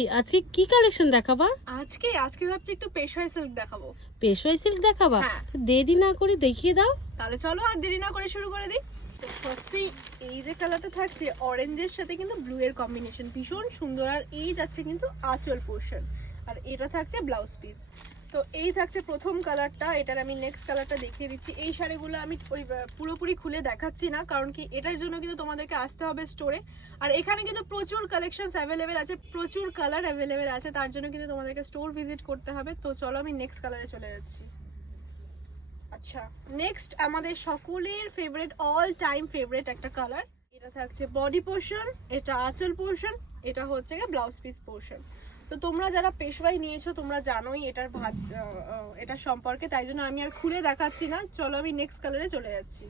দিদি আজকে কি কালেকশন দেখাবা? আজকে ভাবছি একটু পেশওয়াই সিল্ক দেখাবো। পেশওয়াই সিল্ক দেখাবা? হ্যাঁ। দেরি না করে দেখিয়ে দাও। তাহলে চলো আর দেরি না করে শুরু করে দিই। তো ফার্স্টেই এই যে কালারটা থাকছে অরেঞ্জের সাথে কিন্তু ব্লু এর কম্বিনেশন ভীষণ সুন্দর। আর এই যাচ্ছে কিন্তু আঁচল পোর্শন, আর এটা থাকছে ব্লাউজ পিস। তো এই থাকছে প্রথম কালারটা। এটার আমি নেক্সট কালারটা দেখিয়ে দিচ্ছি। এই শাড়িগুলো আমি ওই পুরোপুরি খুলে দেখাচ্ছি না, কারণ কি এটার জন্য কিন্তু তোমাদেরকে আসতে হবে স্টোরে। আর এখানে কিন্তু প্রচুর কালেকশনস অ্যাভেলেবেল আছে, প্রচুর কালার অ্যাভেলেবেল আছে, তার জন্য কিন্তু তোমাদেরকে স্টোর ভিজিট করতে হবে। তো চলো আমি নেক্সট কালারে চলে যাচ্ছি। আচ্ছা, নেক্সট আমাদের সকলের ফেভারিট, অল টাইম ফেভারিট একটা কালার। এটা থাকছে বডি পোর্শন, এটা আঁচল পোর্শন, এটা হচ্ছে ব্লাউজ পিস পোর্শন। তো তোমরা যারা পেশওয়াই নিয়েছো তোমরা জানোই এটা সম্পর্কে, তাই জন্য আমি আর খুলে দেখাচ্ছি না। চলো আমি নেক্সট কালারে চলে যাচ্ছি।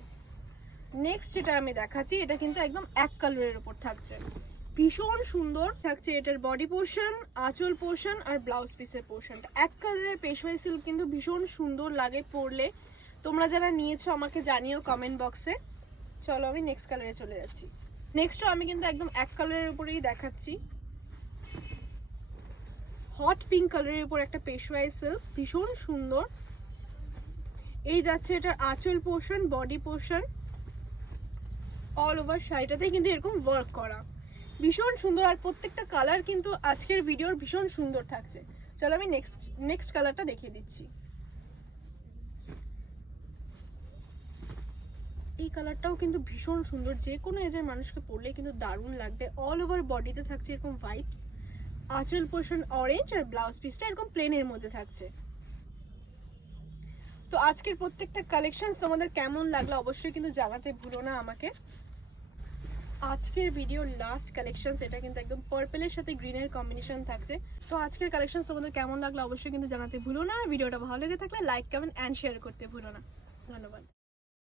নেক্সট যেটা আমি দেখাচ্ছি এটা কিন্তু একদম এক কালারের উপর থাকছে, ভীষণ সুন্দর থাকছে। এটার বডি পোর্শন, আঁচল পোর্শন আর ব্লাউজ পিসের পোর্শনটা এক কালারের পেশওয়াই সিল্ক কিন্তু ভীষণ সুন্দর লাগে পরলে। তোমরা যারা নিয়েছো আমাকে জানিও কমেন্ট বক্সে। চলো আমি নেক্সট কালারে চলে যাচ্ছি। নেক্সটও আমি কিন্তু একদম এক কালারের উপরেই দেখাচ্ছি, হট পিঙ্ক কালারের উপর একটা পেশওয়াই সিল্ক, ভীষণ সুন্দর। এই যাচ্ছে এটার আঁচল portion, body portion, all over শাড়িটাতে কিন্তু এরকম ওয়ার্ক করা, ভীষণ সুন্দর। আর প্রত্যেকটা কালার কিন্তু আজকের ভিডিওর ভীষণ সুন্দর থাকছে। চলো আমি নেক্সট কালারটা দেখিয়ে দিচ্ছি। এই কালারটাও কিন্তু ভীষণ সুন্দর, যে কোনো এজের মানুষকে পরলে কিন্তু দারুণ লাগবে। অল ওভার বডিতে থাকছে এরকম হোয়াইট, আঁচল পোর্শন অরেঞ্জ, আর ব্লাউজ পিসটা এরকম প্লেনের মধ্যে থাকছে। তো আজকের প্রত্যেকটা কালেকশন তোমাদের কেমন লাগলো অবশ্যই কিন্তু জানাতে ভুলো না আমাকে। আজকের ভিডিওর লাস্ট কালেকশন, এটা কিন্তু একদম পার্পলের সাথে গ্রিনের কম্বিনেশন থাকছে। তো আজকের কালেকশন তোমাদের কেমন লাগলো অবশ্যই কিন্তু জানাতে ভুলো না। আর ভিডিওটা ভালো লেগে থাকলে লাইক, কমেন্ট এন্ড শেয়ার করতে ভুলো না। ধন্যবাদ।